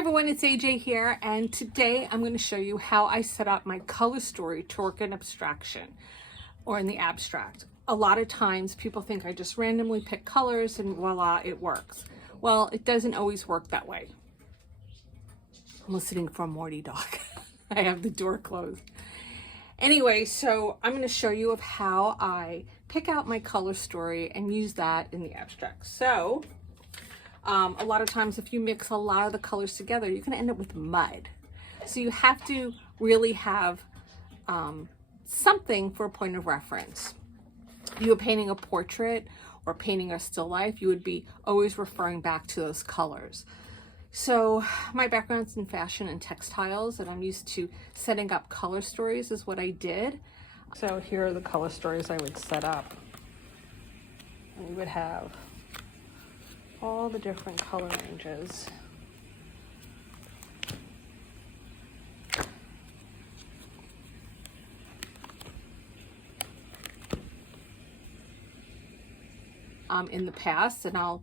Everyone, it's AJ here, and today I'm going to show you how I set up my color story to work in abstraction or in the abstract. A lot of times people think I just randomly pick colors and voila, it works. Well, it doesn't always work that way. I'm listening for a Morty dog. I have the door closed. Anyway, so I'm going to show you of how I pick out my color story and use that in the abstract. So a lot of times if you mix a lot of the colors together, you're going to end up with mud. So you have to really have something for a point of reference. If you were painting a portrait or painting a still life, you would be always referring back to those colors. So my background's in fashion and textiles, and I'm used to setting up color stories is what I did. So here are the color stories I would set up. And we would have all the different color ranges. In the past, and I'll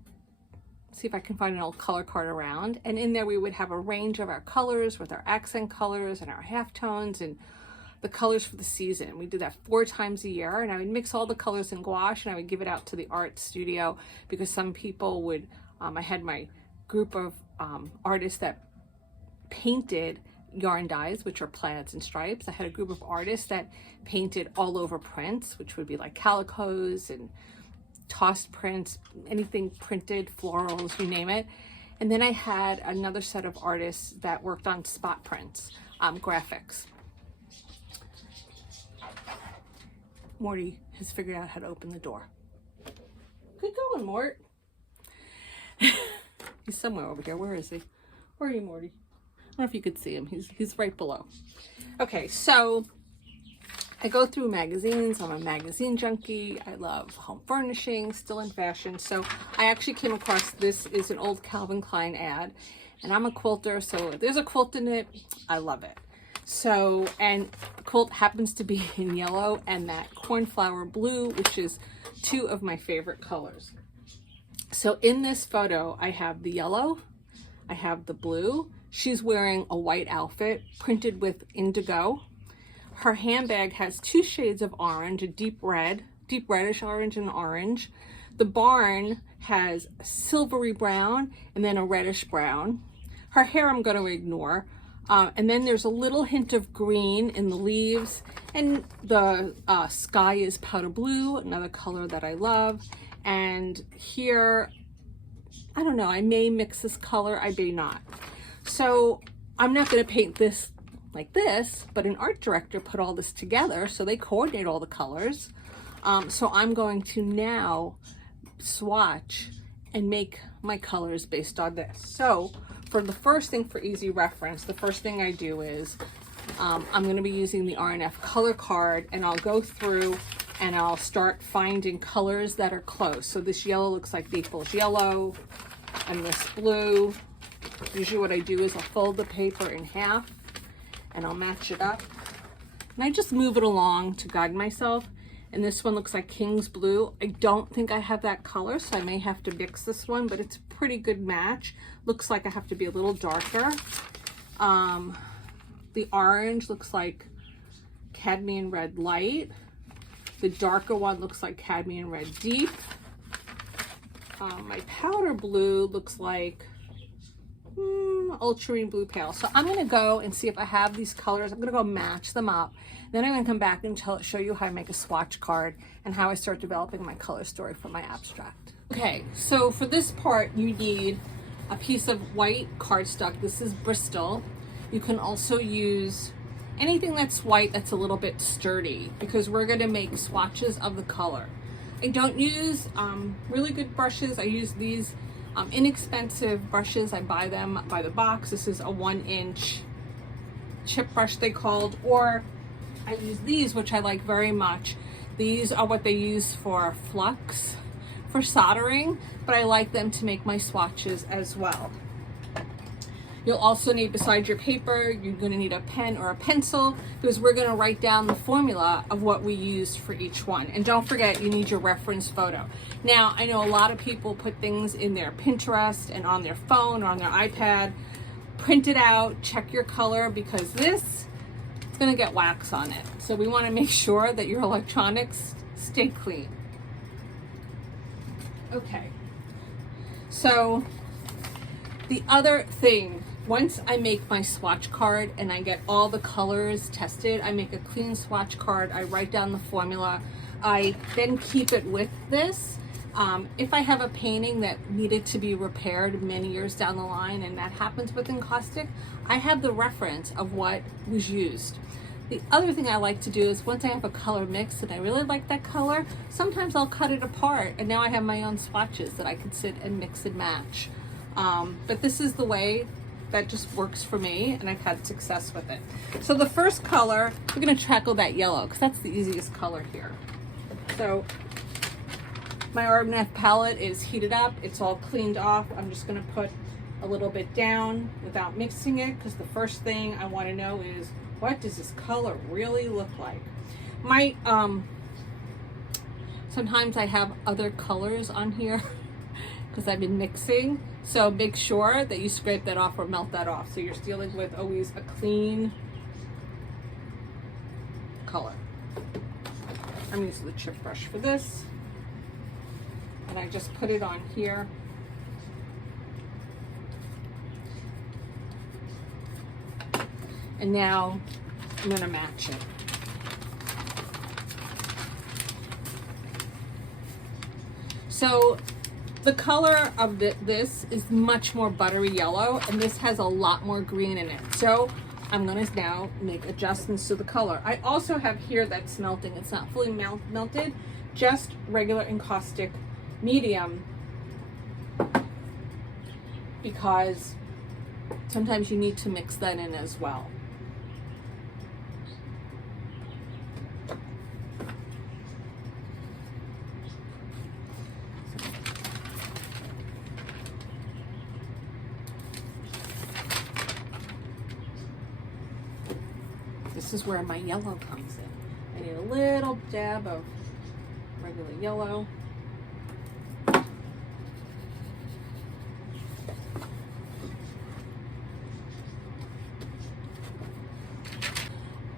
see if I can find an old color card around. And in there we would have a range of our colors with our accent colors and our halftones and the colors for the season. We did that 4 times a year, and I would mix all the colors in gouache and I would give it out to the art studio because some people would, I had my group of artists that painted yarn dyes, which are plaids and stripes. I had a group of artists that painted all over prints, which would be like calicos and tossed prints, anything printed, florals, you name it. And then I had another set of artists that worked on spot prints, graphics. Morty has figured out how to open the door. Good going, Mort. He's somewhere over here. Where is he? Where are you, Morty? I don't know if you could see him. He's right below. Okay, so I go through magazines. I'm a magazine junkie. I love home furnishing, still in fashion. So I actually came across, this is an old Calvin Klein ad, and I'm a quilter, so if there's a quilt in it, I love it. So, and the quilt happens to be in yellow and that cornflower blue, which is 2 of my favorite colors. So in this photo, I have the yellow, I have the blue. She's wearing a white outfit printed with indigo. Her handbag has 2 shades of orange, a deep reddish orange and orange. The barn has silvery brown and then a reddish brown. Her hair I'm going to ignore. And then there's a little hint of green in the leaves, and the sky is powder blue, another color that I love. And here, I don't know, I may mix this color, I may not. So I'm not going to paint this like this, but an art director put all this together, so they coordinate all the colors. So I'm going to now swatch and make my colors based on this. So for the first thing, for easy reference, the first thing I do is I'm going to be using the R&F color card, and I'll go through and I'll start finding colors that are close. So this yellow looks like Naples yellow, and this blue. Usually what I do is I'll fold the paper in half and I'll match it up, and I just move it along to guide myself. And this one looks like King's Blue. I don't think I have that color, so I may have to mix this one, but it's a pretty good match. Looks like I have to be a little darker. The orange looks like cadmium red light. The darker one looks like cadmium red deep. My powder blue looks like ultramarine blue pale. So I'm going to go and see if I have these colors. I'm going to go match them up. Then I'm going to come back and show you how I make a swatch card and how I start developing my color story for my abstract. Okay, so for this part, you need a piece of white cardstock. This is Bristol. You can also use anything that's white that's a little bit sturdy, because we're going to make swatches of the color. I don't use really good brushes. I use these inexpensive brushes. I buy them by the box. This is a 1-inch chip brush, they called, or I use these, which I like very much. These are what they use for flux, for soldering, but I like them to make my swatches as well. You'll also need, besides your paper, you're going to need a pen or a pencil, because we're going to write down the formula of what we use for each one. And don't forget, you need your reference photo. Now, I know a lot of people put things in their Pinterest and on their phone or on their iPad. print it out, check your color, because this is gonna get wax on it. So we wanna make sure that your electronics stay clean. Okay, so the other thing, once I make my swatch card and I get all the colors tested, I make a clean swatch card, I write down the formula, I then keep it with this. If I have a painting that needed to be repaired many years down the line, and that happens with encaustic, I have the reference of what was used. The other thing I like to do is once I have a color mix and I really like that color, sometimes I'll cut it apart, and now I have my own swatches that I can sit and mix and match. But this is the way that just works for me, and I've had success with it. So the first color, we're gonna tackle that yellow because that's the easiest color here. So my Arbaneth palette is heated up, it's all cleaned off. I'm just gonna put a little bit down without mixing it, because the first thing I wanna know is, what does this color really look like? My, sometimes I have other colors on here because I've been mixing. So make sure that you scrape that off or melt that off. So you're dealing with always a clean color. I'm using the chip brush for this. And I just put it on here. And now I'm gonna match it. So the color of this is much more buttery yellow, and this has a lot more green in it. So I'm gonna now make adjustments to the color. I also have here that's melting. It's not fully melted, just regular encaustic medium, because sometimes you need to mix that in as well. This is where my yellow comes in. I need a little dab of regular yellow.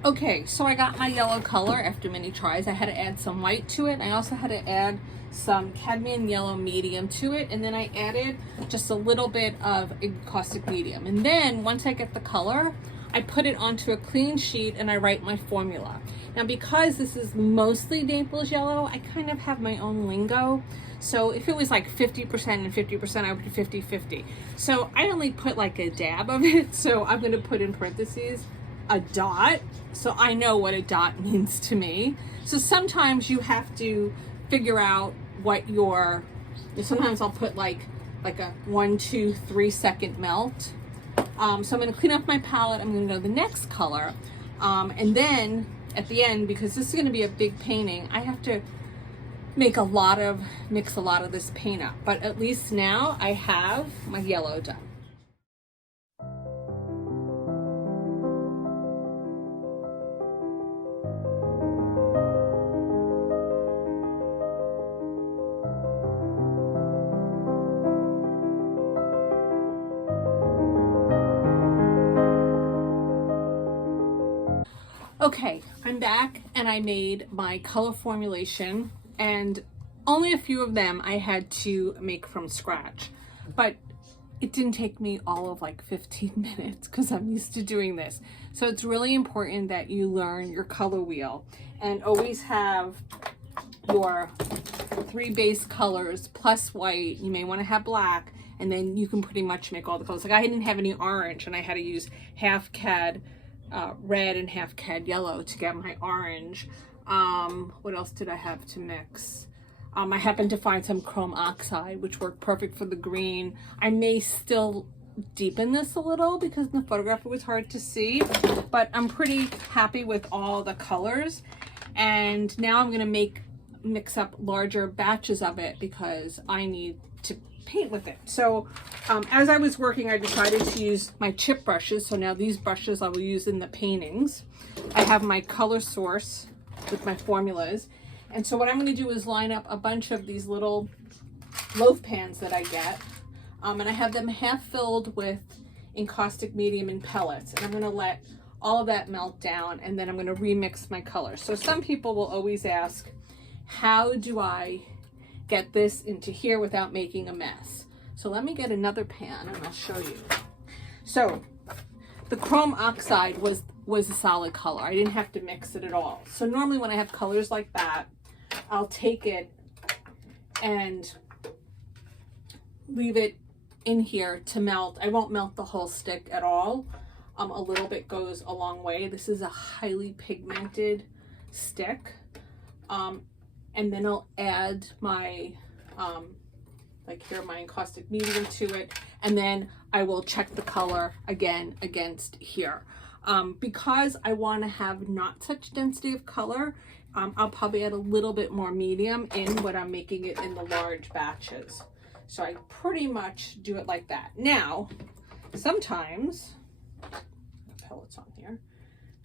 Okay, so I got my yellow color after many tries. I had to add some white to it. I also had to add some cadmium yellow medium to it, and then I added just a little bit of encaustic medium. And then once I get the color, I put it onto a clean sheet and I write my formula. Now, because this is mostly Naples yellow, I kind of have my own lingo. So if it was like 50% and 50%, I would do 50-50. So I only put like a dab of it. So I'm gonna put in parentheses a dot, so I know what a dot means to me. So sometimes you have to figure out what your, sometimes I'll put like a 1, 2, 3 second melt. So I'm going to clean up my palette. I'm going to go to the next color. And then at the end, because this is going to be a big painting, I have to mix a lot of this paint up. But at least now I have my yellow done. Okay, I'm back and I made my color formulation, and only a few of them I had to make from scratch, but it didn't take me all of like 15 minutes because I'm used to doing this. So it's really important that you learn your color wheel and always have your 3 base colors plus white. You may want to have black, and then you can pretty much make all the colors. Like I didn't have any orange and I had to use half cad red and half cad yellow to get my orange. What else did I have to mix? I happened to find some chrome oxide, which worked perfect for the green. I may still deepen this a little because in the photograph it was hard to see, but I'm pretty happy with all the colors. And now I'm gonna mix up larger batches of it because I need to paint with it. So as I was working, I decided to use my chip brushes. So now these brushes I will use in the paintings. I have my color source with my formulas. And so what I'm going to do is line up a bunch of these little loaf pans that I get. And I have them half filled with encaustic medium and pellets, and I'm going to let all of that melt down, and then I'm going to remix my colors. So some people will always ask, how do I get this into here without making a mess? So let me get another pan and I'll show you. So the chrome oxide was a solid color. I didn't have to mix it at all. So normally when I have colors like that, I'll take it and leave it in here to melt. I won't melt the whole stick at all. A little bit goes a long way. This is a highly pigmented stick. And then I'll add my, like here, my encaustic medium to it. And then I will check the color again against here. Because I want to have not such density of color, I'll probably add a little bit more medium in when I'm making it in the large batches. So I pretty much do it like that. Now, sometimes, pellets on here,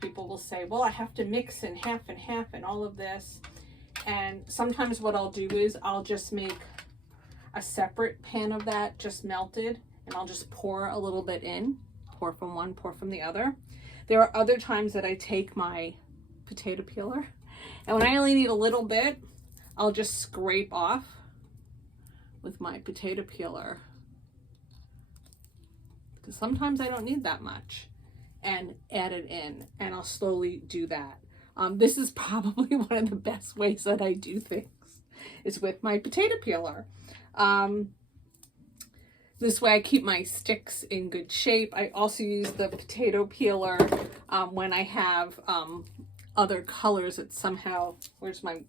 people will say, well, I have to mix in half and half and all of this. And sometimes what I'll do is I'll just make a separate pan of that just melted, and I'll just pour a little bit in, pour from one, pour from the other. There are other times that I take my potato peeler, and when I only need a little bit, I'll just scrape off with my potato peeler, because sometimes I don't need that much, and add it in, and I'll slowly do that. This is probably one of the best ways that I do things, is with my potato peeler. This way I keep my sticks in good shape. I also use the potato peeler when I have other colors that somehow, where's my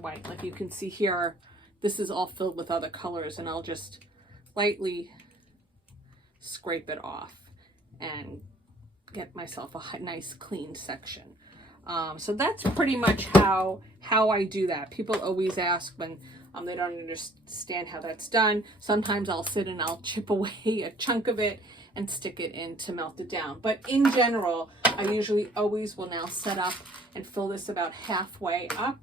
white? Like you can see here, this is all filled with other colors, and I'll just lightly scrape it off and get myself a nice clean section. So that's pretty much how I do that. People always ask when they don't understand how that's done. Sometimes I'll sit and I'll chip away a chunk of it and stick it in to melt it down. But in general, I usually always will now set up and fill this about halfway up.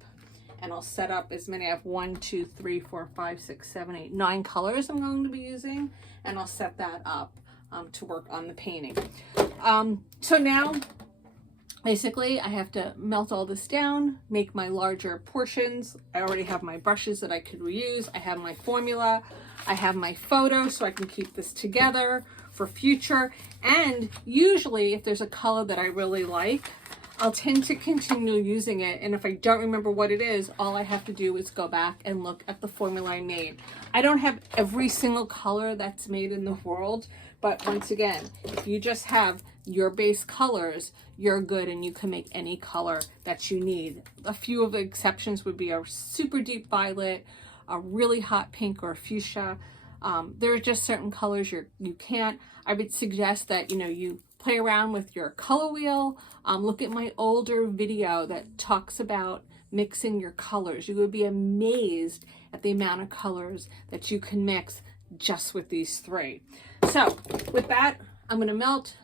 And I'll set up as many. I have 1, 2, 3, 4, 5, 6, 7, 8, 9 colors I'm going to be using. And I'll set that up to work on the painting. So now, basically, I have to melt all this down, make my larger portions. I already have my brushes that I could reuse. I have my formula. I have my photo, so I can keep this together for future. And usually, if there's a color that I really like, I'll tend to continue using it. And if I don't remember what it is, all I have to do is go back and look at the formula I made. I don't have every single color that's made in the world, but once again, if you just have your base colors, you're good, and you can make any color that you need. A few of the exceptions would be a super deep violet, a really hot pink, or a fuchsia. There are just certain colors you can't. I would suggest that you play around with your color wheel. Look at my older video that talks about mixing your colors. You would be amazed at the amount of colors that you can mix just with these 3. So with that, I'm going to melt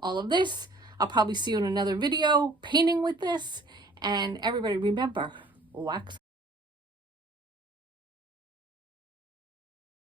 all of this. I'll probably see you in another video painting with this. And everybody remember, wax